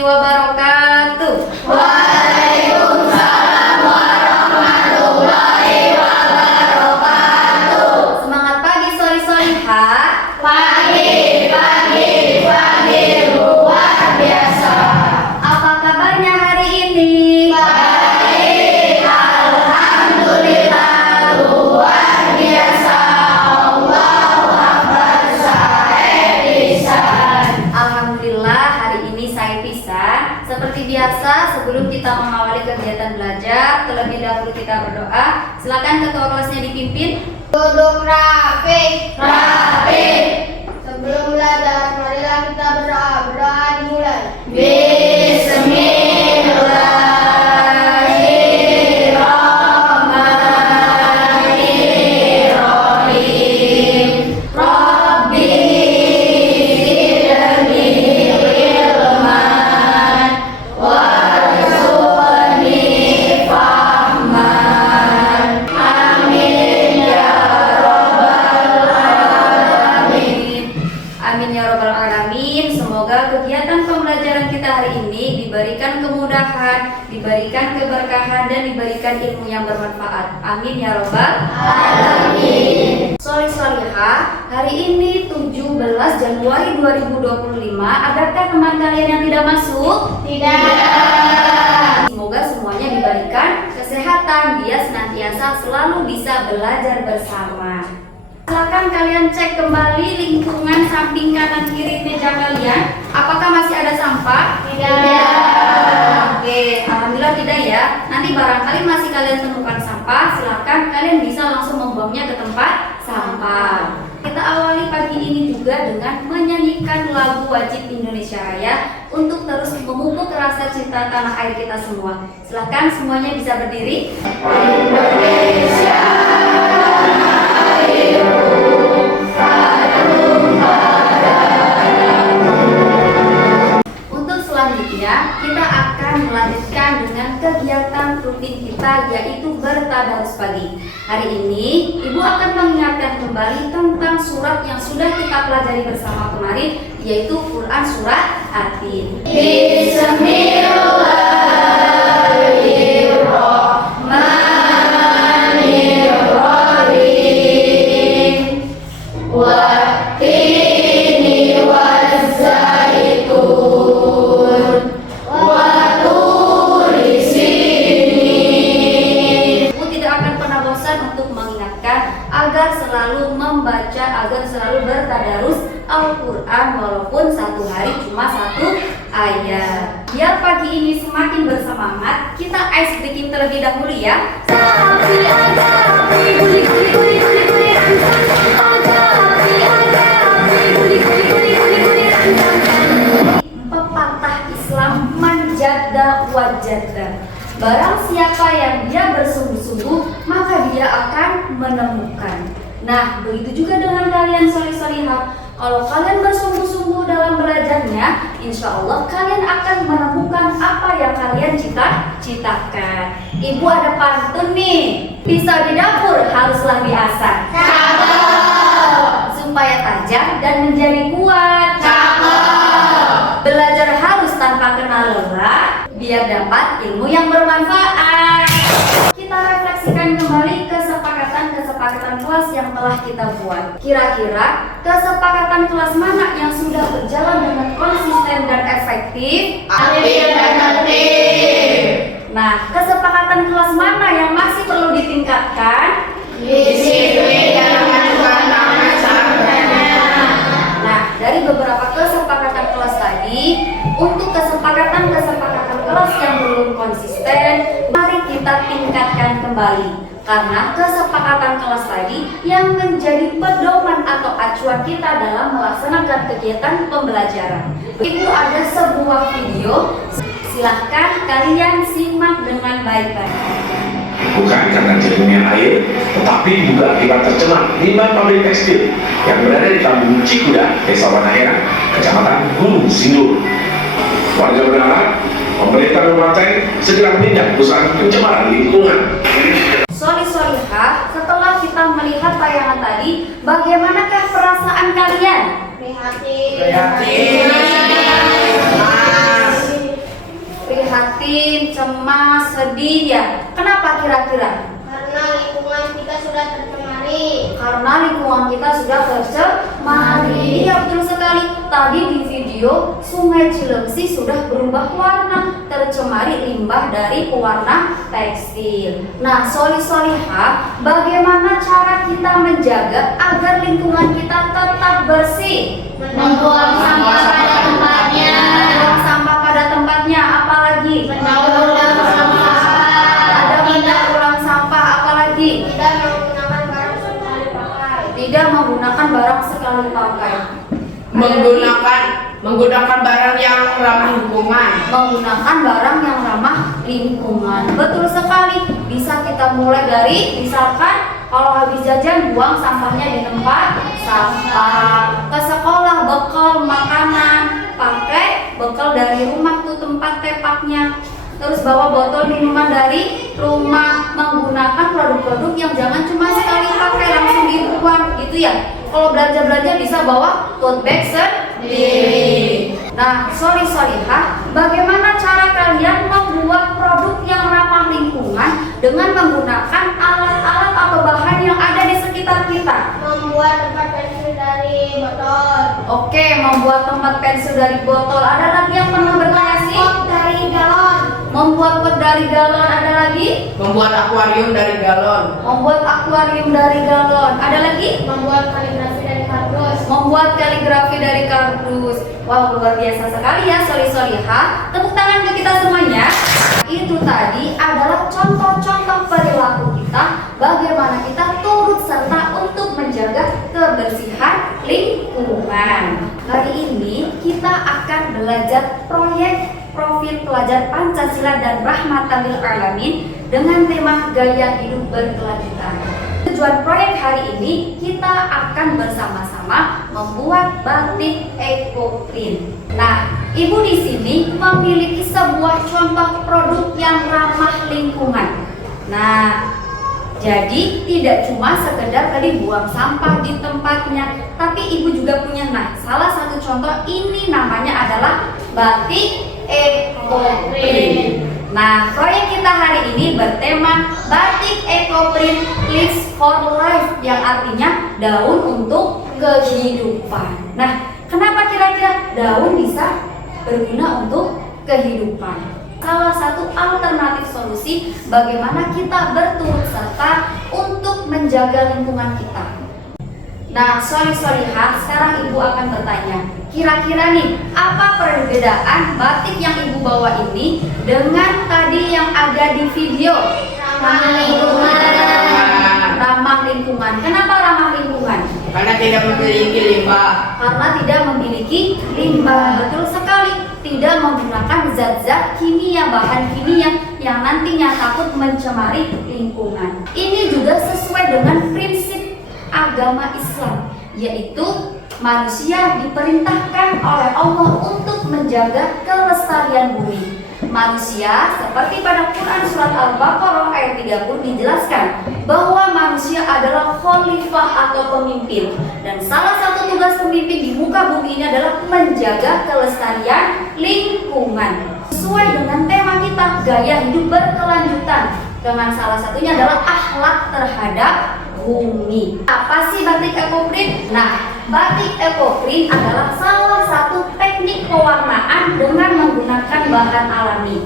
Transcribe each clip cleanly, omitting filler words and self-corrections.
warahmatullahi wabarakatuh. Waalaikumsalam warahmatullahi wabarakatuh. Semangat pagi soli-solihah. Pagi luar biasa. Apa kabarnya hari ini? Baik, alhamdulillah luar biasa. Allahu Akbar, saya pisan. Alhamdulillah hari ini saya bisa. Seperti biasa sebelum kita mengawali kegiatan belajar, terlebih dahulu kita berdoa. Silakan ketua kelasnya dipimpin. Duduk rapi. Sebelum belajar, marilah kita berdoa. Berdoa dimulai. Bismillahirrahmanirrahim. Rabbi zidni ilman warzuqni fahman. Amin ya rabbal alamin. Amin ya robbal alamin. Semoga kegiatan pembelajaran kita hari ini diberikan kemudahan, diberikan keberkahan, dan diberikan ilmu yang bermanfaat. Amin ya robbal alamin. Soli-solihah, hari ini 17 Januari 2025. Adakah teman kalian yang tidak masuk? Tidak. Semoga semuanya diberikan kesehatan, biar senantiasa selalu bisa belajar bersama. Silakan kalian cek kembali lingkungan samping kanan kiri meja kalian. Apakah masih ada sampah? Tidak. Oke, alhamdulillah tidak ya. Nanti barangkali masih kalian temukan sampah, silakan kalian bisa langsung membuangnya ke tempat sampah. Kita awali pagi ini juga dengan menyanyikan lagu wajib Indonesia Raya untuk terus memupuk rasa cinta tanah air kita semua. Silakan semuanya bisa berdiri. Indonesia Untuk selanjutnya, kita akan melanjutkan dengan kegiatan rutin kita, yaitu bertadarus pagi. Hari ini, Ibu akan mengingatkan kembali tentang surat yang sudah kita pelajari bersama kemarin, yaitu Quran Surat At-Tin. Bismillahirrahmanirrahim. Wattini wazzaitun wa turi sinin. Ibu tidak akan pernah bosan untuk mengingatkan agar selalu membaca, agar selalu bertadarus Al-Quran walaupun satu hari cuma satu ayat. Biar pagi ini semakin bersemangat, kita ice breaking terlebih dahulu ya. Pepatah Islam manjada wajada. Barang siapa yang dia bersungguh-sungguh, maka dia akan menemukan. Nah, begitu juga dengan kalian soli-solihah. Kalau kalian bersungguh-sungguh dalam belajarnya, insya Allah kalian akan menemukan apa yang kalian cita-citakan. Ibu ada pantun nih. Pisau di dapur haruslah diasah supaya tajam dan menjadi kuat. Belajar harus tanpa kenal lelah, biar dapat ilmu yang bermanfaat. Kita refleksikan kembali kesepakatan kelas yang telah kita buat. Kira-kira kesepakatan kelas mana yang sudah berjalan dengan konsisten dan efektif? Aktif dan tertib. Nah, kesepakatan kelas mana yang masih perlu ditingkatkan? Disiplin dalam menentukan tangan sampainya. Nah, dari beberapa kesepakatan kelas tadi, untuk kesepakatan kelas yang belum konsisten, mari kita tingkatkan kembali. Karena kesepakatan kelas tadi yang menjadi pedoman atau acuan kita dalam melaksanakan kegiatan pembelajaran. Ibu ada sebuah video, silahkan kalian simak dengan baik-baik. Bukan karena jernihnya air, tetapi juga akibat tercemar limbah pabrik tekstil yang berada di Kampung Cikuda, Desa Wanahera, Kecamatan Gunung Sindur. Warga berharap pemerintah kabupaten segera menindak usaha pencemaran lingkungan. Soli-solihah, setelah kita melihat tayangan tadi, bagaimanakah perasaan kalian? Prihatin. sedih ya. Kenapa kira-kira? Karena lingkungan kita sudah tercemari. Karena lingkungan kita sudah tercemari. Iya, betul sekali. Tadi di video Sungai Cilengsi sudah berubah warna, tercemari limbah dari pewarna tekstil. Nah, Soli-Solihah, bagaimana cara kita menjaga agar lingkungan kita tetap bersih? Membuang sampah pada tempatnya. Membuang sampah pada tempatnya, apalagi? Mendaur ulang sampah. Ada mendaur ulang sampah, apalagi? Tidak menggunakan barang sekali pakai. Tidak menggunakan barang sekali pakai. Menggunakan barang yang ramah lingkungan. Menggunakan barang yang ramah lingkungan. Betul sekali. Bisa kita mulai dari misalkan kalau habis jajan buang sampahnya di tempat sampah. Ke sekolah bekal makanan, pakai bekal dari rumah tuh tempat tepaknya. Terus bawa botol minuman dari rumah, menggunakan produk-produk yang jangan cuma sekali pakai langsung dibuang gitu ya. Kalau belanja-belanja bisa bawa tote bag sendiri. Nah, Soli-Solihah, bagaimana cara kalian membuat produk yang ramah lingkungan dengan menggunakan alat-alat atau bahan yang ada di sekitar kita? Membuat tempat pensil dari botol. Oke, membuat tempat pensil dari botol. Ada lagi yang pernah berkreasi? Pot dari galon. Membuat pot dari galon. Ada lagi? Membuat akuarium dari galon. Membuat akuarium dari galon. Ada lagi? Membuat kaligrafi dari kardus. Membuat kaligrafi dari kardus. Wow, luar biasa sekali ya Soli-Solihah. Tepuk tangan ke kita semuanya. Itu tadi adalah contoh-contoh perilaku kita, bagaimana kita turut serta untuk menjaga kebersihan lingkungan. Hari ini kita akan belajar proyek profil pelajar Pancasila dan Rahmatan lil Alamin dengan tema gaya hidup berkelanjutan. Tujuan proyek hari ini kita akan bersama-sama membuat batik ekoprint. Nah, Ibu di sini memiliki sebuah contoh produk yang ramah lingkungan. Nah, jadi tidak cuma sekedar tadi buang sampah di tempatnya, tapi Ibu juga punya salah satu contoh ini namanya adalah batik ekoprint. Nah, proyek kita hari ini bertema batik ekoprint Leaves for Life yang artinya daun untuk kehidupan. Nah, kenapa kira-kira daun bisa berguna untuk kehidupan? Salah satu alternatif solusi bagaimana kita berturut serta untuk menjaga lingkungan kita. Nah, Soli-Solihah, sekarang Ibu akan bertanya, kira-kira nih, apa perbedaan batik yang Ibu bawa ini dengan tadi yang ada di video? Ramah lingkungan. Ramah lingkungan. Kenapa ramah lingkungan? Karena tidak memiliki limbah. Karena tidak memiliki limbah. Betul sekali. Tidak menggunakan zat-zat kimia, bahan kimia yang nantinya takut mencemari lingkungan. Ini juga sesuai dengan prinsip agama Islam, yaitu manusia diperintahkan oleh Allah untuk menjaga kelestarian bumi. Manusia, seperti pada Quran surat Al-Baqarah ayat 30 dijelaskan bahwa manusia adalah khalifah atau pemimpin, dan salah satu tugas pemimpin di muka bumi ini adalah menjaga kelestarian lingkungan. Sesuai dengan tema kita, gaya hidup berkelanjutan, dengan salah satunya adalah akhlak terhadap bumi. Apa sih batik ekoprint? Nah, batik ekoprint adalah salah satu teknik pewarnaan dengan menggunakan bahan alami.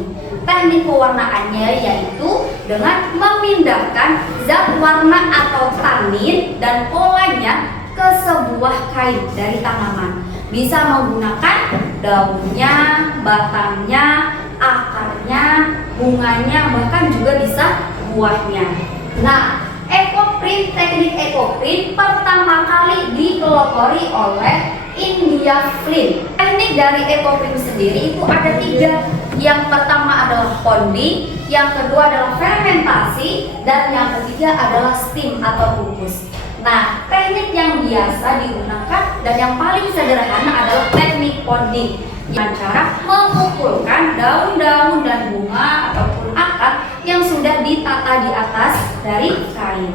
Teknik pewarnaannya yaitu dengan memindahkan zat warna atau tanin dan polanya ke sebuah kain dari tanaman. Bisa menggunakan daunnya, batangnya, akarnya, bunganya, bahkan juga bisa buahnya. Nah, teknik ekoprint pertama kali dipelopori oleh India Flint. Teknik dari ekoprint sendiri itu ada 3. Yang pertama adalah ponding, yang kedua adalah fermentasi, dan yang ketiga adalah steam atau kukus. Nah, teknik yang biasa digunakan dan yang paling sederhana adalah teknik ponding, dengan cara memukulkan daun-daun dan bunga ataupun akar yang sudah ditata di atas dari kain.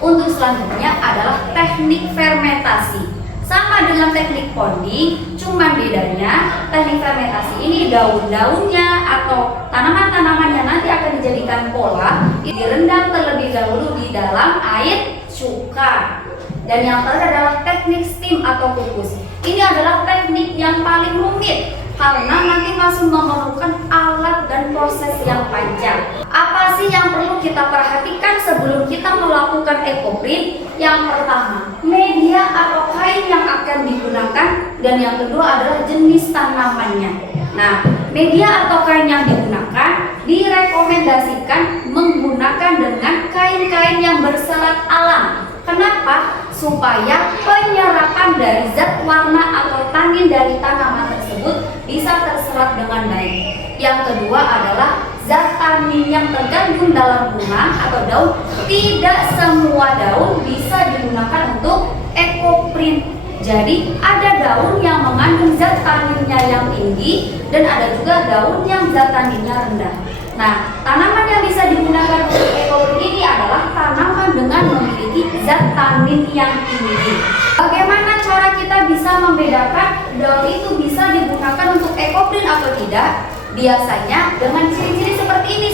Untuk selanjutnya adalah teknik fermentasi. Sama dengan teknik ponding, cuman bedanya teknik fermentasi ini daun-daunnya atau tanaman-tanaman yang nanti akan dijadikan pola direndam terlebih dahulu di dalam air cuka. Dan yang terakhir adalah teknik steam atau kukus. Ini adalah teknik yang paling rumit karena nanti masih memerlukan alat dan proses yang panjang. Apa sih yang perlu kita perhatikan sebelum kita melakukan ekoprint? Yang pertama, media atau kain yang akan digunakan, dan yang kedua adalah jenis tanamannya. Nah, media atau kain yang digunakan direkomendasikan menggunakan dengan kain-kain yang berserat alam. Kenapa? Supaya penyerapan dari zat warna atau tanin dari tanaman tersebut bisa terserap dengan baik. Yang kedua adalah zat tanin yang tergandung dalam bunga atau daun. Tidak semua daun bisa digunakan untuk ekoprint. Jadi ada daun yang mengandung zat taninnya yang tinggi dan ada juga daun yang zat taninnya rendah. Nah, tanaman yang bisa digunakan untuk ekoprint ini adalah tanaman dengan memiliki zat tanin yang tinggi. Bagaimana cara kita bisa membedakan daun itu bisa digunakan untuk ekoprint atau tidak? Biasanya dengan ciri-ciri seperti ini,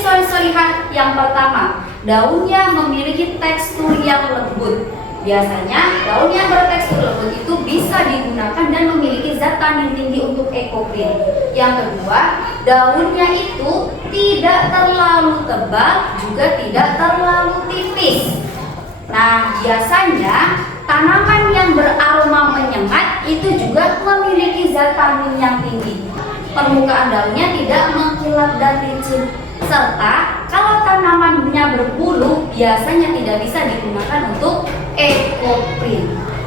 lihat. Yang pertama, daunnya memiliki tekstur yang lembut. Biasanya daun yang bertekstur lembut itu bisa digunakan dan memiliki zat tanin tinggi untuk ekoprint. Yang kedua, daunnya itu tidak terlalu tebal juga tidak terlalu tipis. Nah, biasanya tanaman yang beraroma menyengat itu juga memiliki zat tanin yang tinggi. Permukaan daunnya tidak mengkilap dan licin. Serta kalau tanamannya berbulu biasanya tidak bisa digunakan untuk ekoprint.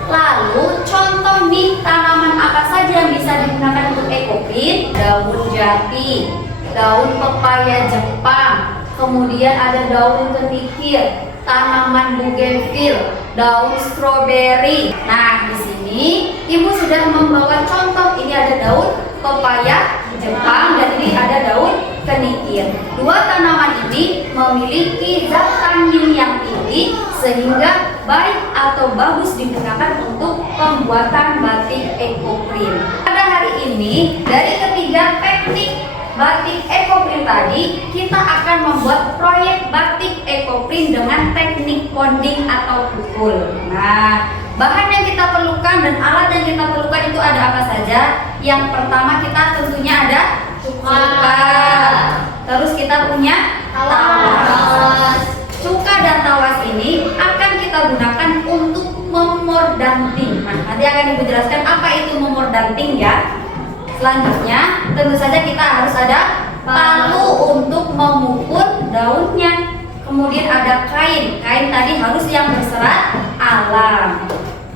Lalu contoh nih tanaman apa saja yang bisa digunakan untuk ekoprint? Daun jati, daun pepaya Jepang, kemudian ada daun kenikir, tanaman bougainville, daun stroberi. Nah, di sini Ibu sudah membawa contoh. Ini ada daun pepaya Jepang dan ini ada daun kenikir. Dua tanaman ini memiliki zat tanin yang tinggi sehingga baik atau bagus digunakan untuk pembuatan batik ekoprint. Pada hari ini dari ketiga teknik batik ekoprint tadi, kita akan membuat proyek batik ekoprint dengan teknik ponding atau pukul. Nah, bahan yang kita perlukan dan alat yang kita perlukan itu ada apa saja? Yang pertama kita tentunya ada cuka. Terus kita punya tawas. Cuka dan tawas ini akan kita gunakan untuk memordanting. Nah, nanti akan Ibu jelaskan apa itu memordanting ya. Selanjutnya, tentu saja kita harus ada palu untuk memukul daunnya. Kemudian ada kain. Kain tadi harus yang berserat alam.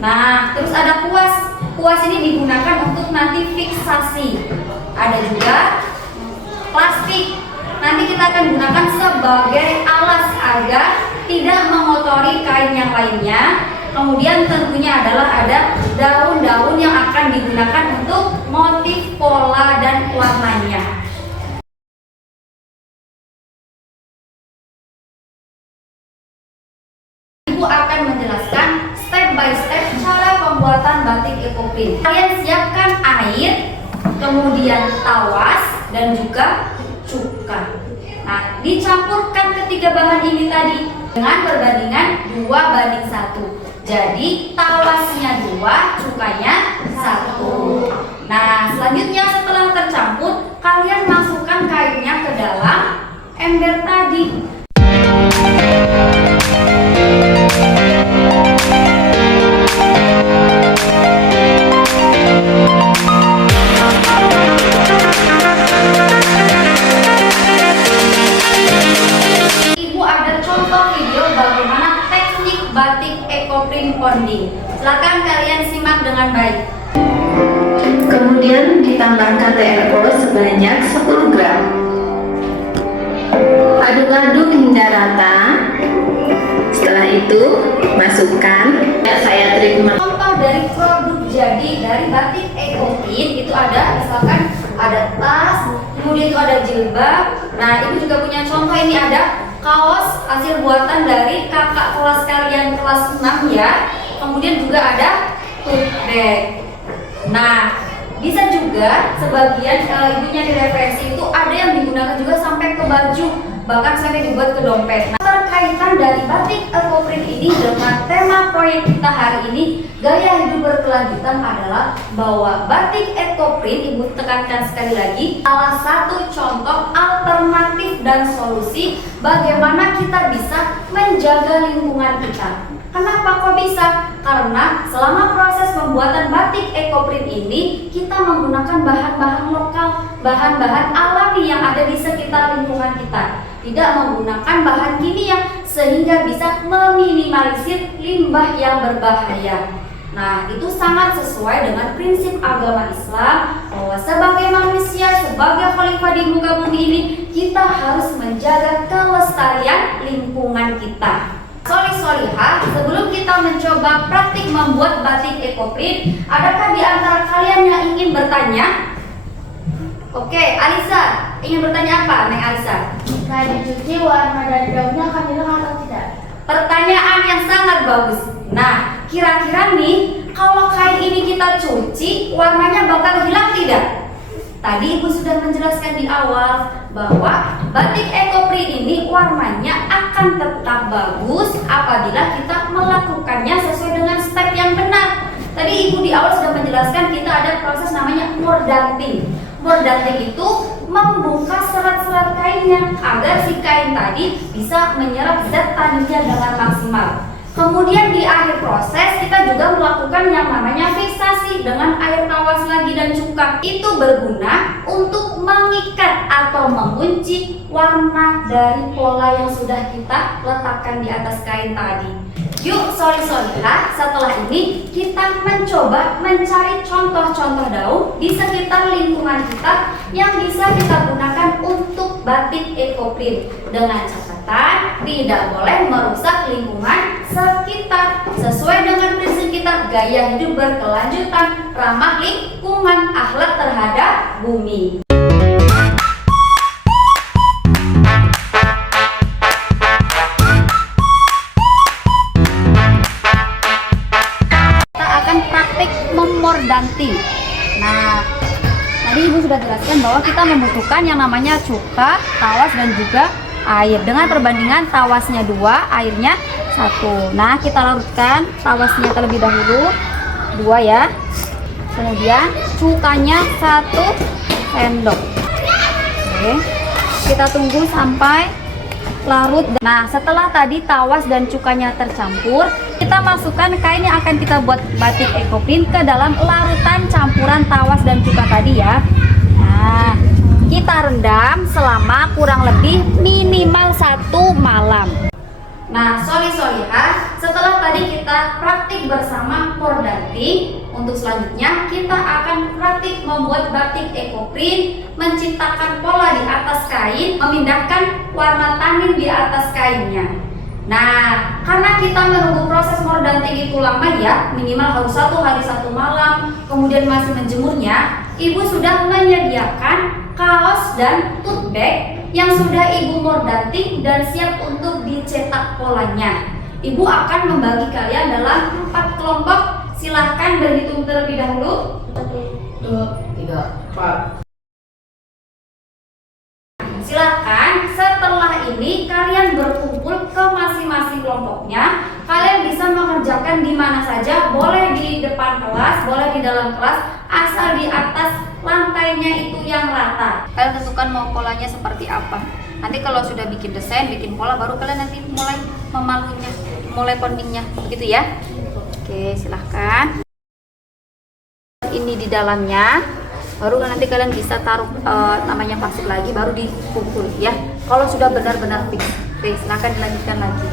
Nah, terus ada kuas. Kuas ini digunakan untuk nanti fiksasi. Ada juga plastik. Nanti kita akan gunakan sebagai alas agar tidak mengotori kain yang lainnya. Kemudian tentunya adalah ada daun-daun yang akan digunakan untuk motif, pola, dan warnanya. Ibu akan menjelaskan step by step cara pembuatan batik ekoprint. Kalian siapkan air, kemudian tawas, dan juga cuka. Nah, dicampurkan ketiga bahan ini tadi dengan perbandingan 2:1. Jadi tawasnya 2, cukanya 1. Nah, selanjutnya setelah tercampur, kalian masukkan kainnya ke dalam ember tadi. Ibu ada contoh video bagaimana teknik batik ekoprint ponding. Silakan kalian simak dengan baik. Kemudian ditambahkan TRO sebanyak 10 gram. Aduk-aduk hingga rata. Setelah itu masukkan saya terima. Contoh dari produk jadi dari batik ekoprint itu ada, misalkan ada tas, kemudian itu ada jilbab. Nah, Ibu juga punya contoh, ini ada kaos hasil buatan dari kakak kelas kalian kelas 6 ya. Kemudian juga ada tote bag. Nah, bisa juga sebagian ibunya di referensi itu ada yang digunakan juga sampai ke baju, bahkan sampai dibuat ke dompet. Nah, terkaitan dari batik ekoprint ini dengan tema proyek kita hari ini, gaya hidup berkelanjutan adalah bahwa batik ekoprint, ibu tekankan sekali lagi, salah satu contoh alternatif dan solusi bagaimana kita bisa menjaga lingkungan kita. Kenapa kok bisa? Karena selama proses pembuatan batik ekoprint ini kita menggunakan bahan-bahan lokal, bahan-bahan alami yang ada di sekitar lingkungan kita, tidak menggunakan bahan kimia sehingga bisa meminimalisir limbah yang berbahaya. Nah, itu sangat sesuai dengan prinsip agama Islam bahwa sebagai manusia, sebagai khalifah di muka bumi ini, kita harus menjaga kelestarian lingkungan kita. Solihah, sebelum kita mencoba praktik membuat batik ekoprint, adakah di antara kalian yang ingin bertanya? Oke, Alisa, ingin bertanya apa, Neng Alisa? Jika dicuci, warna dari daunnya akan hilang atau tidak? Pertanyaan yang sangat bagus. Nah, kira-kira nih, kalau kain ini kita cuci, warnanya bakal hilang tidak? Tadi ibu sudah menjelaskan di awal bahwa batik ekoprint ini warnanya akan tetap bagus apabila kita melakukannya sesuai dengan step yang benar. Tadi ibu di awal sudah menjelaskan kita ada proses namanya mordanting. Mordanting itu membuka serat-serat kainnya agar si kain tadi bisa menyerap zat taninya dengan maksimal. Kemudian di akhir proses kita juga melakukan yang namanya fiksasi dengan air tawas lagi dan cuka. Itu berguna untuk mengikat atau mengunci warna dari pola yang sudah kita letakkan di atas kain tadi. Yuk solihah, setelah ini kita mencoba mencari contoh-contoh daun di sekitar lingkungan kita yang bisa kita gunakan untuk batik ekoprint dengan catatan tidak boleh merusak lingkungan sekitar sesuai dengan prinsip kita gaya hidup berkelanjutan, ramah lingkungan, akhlak terhadap bumi. Kita akan praktik memordanting. Nah, tadi ibu sudah jelaskan bahwa kita membutuhkan yang namanya cuka, tawas dan juga air dengan perbandingan tawasnya 2, airnya 1. Nah, kita larutkan tawasnya terlebih dahulu 2 ya. Kemudian cukanya 1 sendok. Oke. Kita tunggu sampai larut. Nah, setelah tadi tawas dan cukanya tercampur, kita masukkan kain yang akan kita buat batik ekoprint ke dalam larutan campuran tawas dan cuka tadi ya. Nah, kita rendam selama kurang lebih minimal 1 malam. Nah, solihah, setelah tadi kita praktik bersama mordanting, untuk selanjutnya kita akan praktik membuat batik ekoprint, menciptakan pola di atas kain, memindahkan warna tanin di atas kainnya. Nah, karena kita menunggu proses mordanting itu lama ya, minimal harus 1 hari 1 malam, kemudian masih menjemurnya, ibu sudah menyediakan kaos dan tote bag yang sudah ibu mordanting dan siap untuk dicetak polanya. Ibu akan membagi kalian dalam 4 kelompok. Silahkan berhitung terlebih dahulu. 1, 2, 3, 4. Silahkan setelah ini kalian berkumpul ke masing-masing kelompoknya. Kalian bisa mengerjakan di mana saja, boleh di depan kelas, boleh di dalam kelas, asal di atas lantainya itu yang rata. Kalian tentukan mau polanya seperti apa. Nanti kalau sudah bikin desain, bikin pola, baru kalian nanti mulai memalunya, mulai pondingnya, begitu ya. Oke, silahkan. Ini di dalamnya, baru nanti kalian bisa taruh namanya pasir lagi, baru dipukul ya. Kalau sudah benar-benar fix, oke, silahkan dilanjutkan lagi.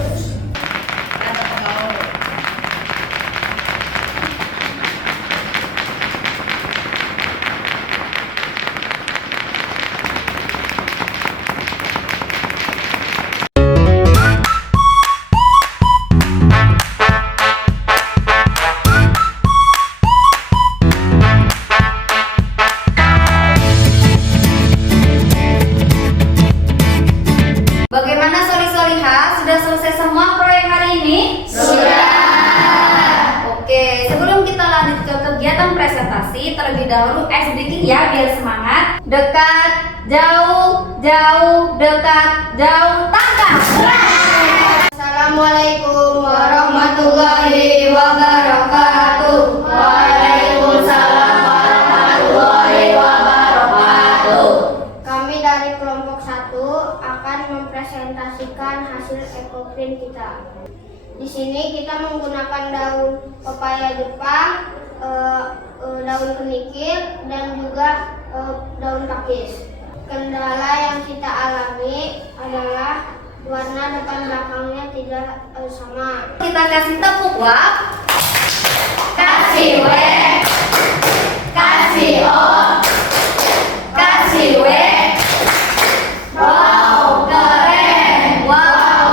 Bagaimana solihah? Sudah selesai terlebih dahulu ice breaking ya, biar semangat. Dekat, jauh, jauh, dekat, jauh, tangkap. Assalamualaikum warahmatullahi wabarakatuh. Waalaikumsalam warahmatullahi wabarakatuh. Kami dari kelompok 1 akan mempresentasikan hasil ekoprint kita. Di sini kita menggunakan daun pepaya Jepang, daun kenikir, dan juga daun pakis. Kendala yang kita alami adalah warna depan belakangnya tidak sama. Kita kasih tepuk wap, kasih W, kasih O, kasih W. Wow, keren. Wow,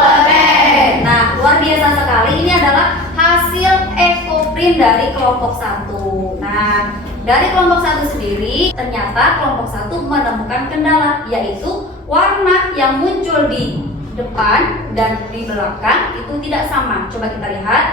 keren. Nah, luar biasa sekali. Ini adalah hasil ekoprint dari kelompok 1. Nah, dari kelompok 1 sendiri, ternyata kelompok 1 menemukan kendala, yaitu warna yang muncul di depan dan di belakang itu tidak sama. Coba kita lihat.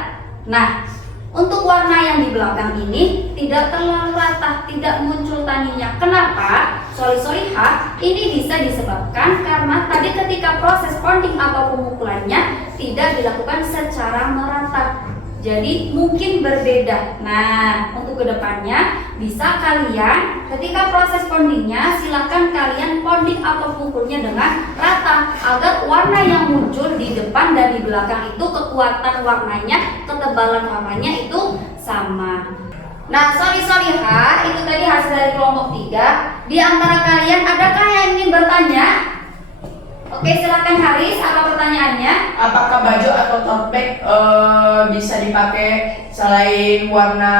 Nah, untuk warna yang di belakang ini tidak terlalu rata, tidak muncul taninya. Kenapa? Sorry, ini bisa disebabkan karena tadi ketika proses pounding atau pemukulannya tidak dilakukan secara merata. Jadi mungkin berbeda. Nah, untuk kedepannya bisa kalian ketika proses poundingnya silahkan kalian pounding atau pukulnya dengan rata agar warna yang muncul di depan dan di belakang itu kekuatan warnanya, ketebalan warnanya itu sama. Nah, sorry, itu tadi hasil dari kelompok 3. Di antara kalian adakah yang ingin bertanya? Oke, silakan Haris, apa pertanyaannya? Apakah baju atau tote bag bisa dipakai selain warna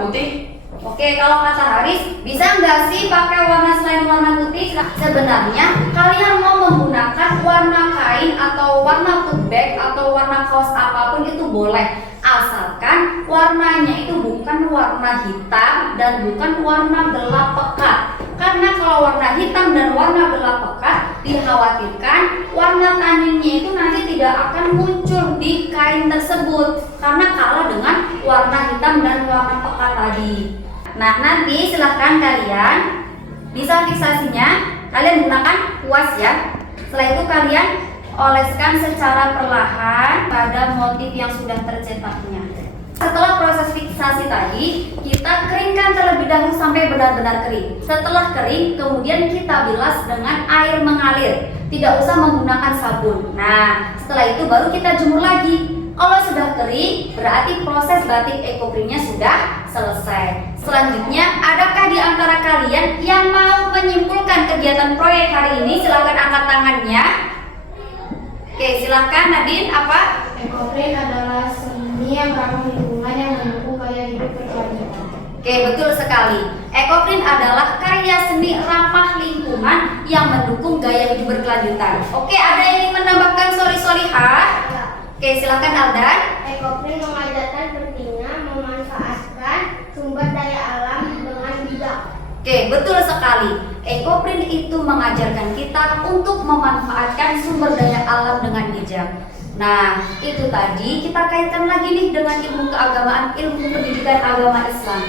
putih? Oke, kalau kata Haris, bisa nggak sih pakai warna selain warna putih? Sebenarnya kalian mau menggunakan warna kain atau warna tote bag atau warna kaos apapun itu boleh, asalkan warnanya itu bukan warna hitam dan bukan warna gelap pekat. Karena kalau warna hitam dan warna gelap pekat dikhawatirkan warna taninnya itu nanti tidak akan muncul di kain tersebut karena kalah dengan warna hitam dan warna pekat tadi. Nah, nanti silahkan kalian bisa fiksasinya kalian gunakan kuas ya. Setelah itu kalian oleskan secara perlahan pada motif yang sudah tercetaknya. Setelah proses fiksasi tadi, kita keringkan terlebih dahulu sampai benar-benar kering. Setelah kering, kemudian kita bilas dengan air mengalir. Tidak usah menggunakan sabun. Nah, setelah itu baru kita jemur lagi. Kalau sudah kering, berarti proses batik ekoprintnya sudah selesai. Selanjutnya, adakah di antara kalian yang mau menyimpulkan kegiatan proyek hari ini? Silakan angkat tangannya. Oke, silakan Nadine, apa? Ekoprint adalah seni yang ramah lingkungan yang mendukung gaya hidup berkelanjutan. Oke, betul sekali. Ekoprint adalah karya seni ramah lingkungan yang mendukung gaya hidup berkelanjutan. Oke, ada yang ingin menambahkan solihah? Oke, silakan Aldan. Ekoprint mengajarkan pentingnya memanfaatkan sumber daya alam dengan bijak. Oke, betul sekali. Ekoprint itu mengajarkan kita untuk memanfaatkan sumber daya alam dengan bijak. Nah, itu tadi kita kaitkan lagi nih dengan ilmu keagamaan, ilmu pendidikan agama Islam.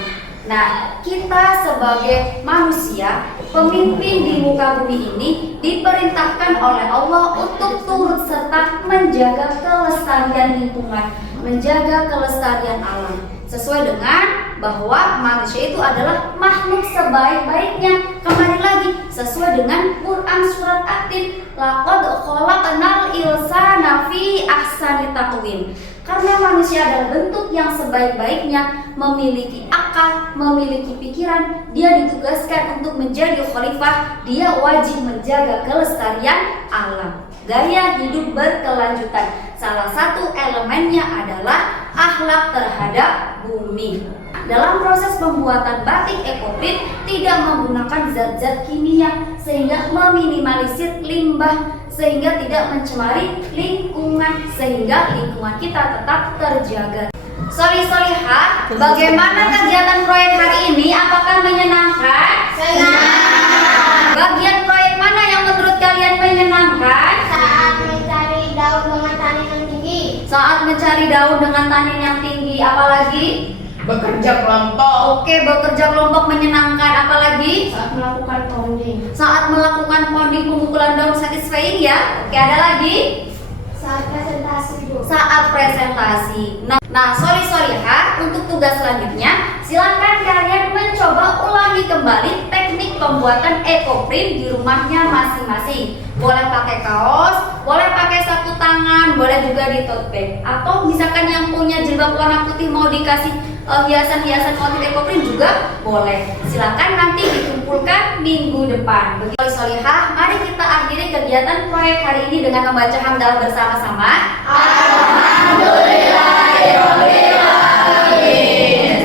Nah, kita sebagai manusia, pemimpin di muka bumi ini diperintahkan oleh Allah untuk turut serta menjaga kelestarian lingkungan, menjaga kelestarian alam. Sesuai dengan bahwa manusia itu adalah makhluk sebaik-baiknya. Kembali lagi sesuai dengan Quran surat At-Tin, laqad khalaqnal insana fi ahsani taqwim. Karena manusia adalah bentuk yang sebaik-baiknya, memiliki akal, memiliki pikiran, dia ditugaskan untuk menjadi khalifah, dia wajib menjaga kelestarian alam, gaya hidup berkelanjutan. Salah satu elemennya adalah akhlak terhadap bumi. Dalam proses pembuatan batik ekoprint tidak menggunakan zat-zat kimia sehingga meminimalisir limbah, sehingga tidak mencemari lingkungan, sehingga lingkungan kita tetap terjaga. Solihah, bagaimana kegiatan proyek hari ini? Apakah menyenangkan? Senang. Bagian proyek mana yang menurut kalian menyenangkan? Saat mencari daun dengan tanin yang tinggi. Saat mencari daun dengan tanin yang tinggi, apalagi? Bekerja kelompok. Oke, bekerja kelompok menyenangkan. Apalagi? Saat melakukan bonding. Saat melakukan bonding pemukul daun satisfying ya. Oke, ada lagi? Saat presentasi, Bu. Saat presentasi. Nah, sorry ha, untuk tugas selanjutnya silakan kalian mencoba ulangi kembali teknik pembuatan ekoprint di rumahnya masing-masing. Boleh pakai kaos, boleh pakai sapu tangan, boleh juga di tote bag. Atau misalkan yang punya jilbab warna putih mau dikasih hiasan-hiasan motif ekoprint juga boleh. Silakan nanti dikumpulkan minggu depan. Begitu solihah, mari kita akhiri kegiatan proyek hari ini dengan membaca hamdalah bersama-sama.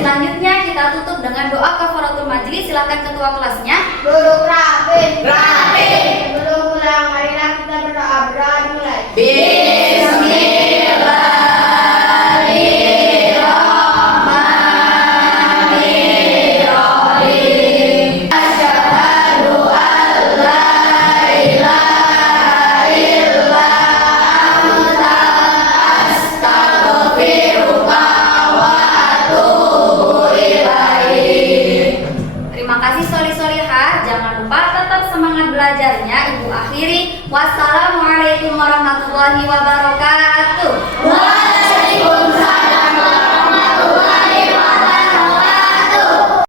Selanjutnya kita tutup dengan doa kafaratul majlis. Silakan ketua kelasnya. Duduk rapi. Rapi. Sebelum pulang, marilah kita berdoa. Berdoa dimulai. Bismillahirrahmanirrahim. Asyhadu an la ilaha illa anta astaghfiruka wa atubu ilaik. Terima kasih solihah. Jangan lupa tetap semangat belajarnya. Ibu akhiri. Wassalamualaikum warahmatullahi wabarakatuh.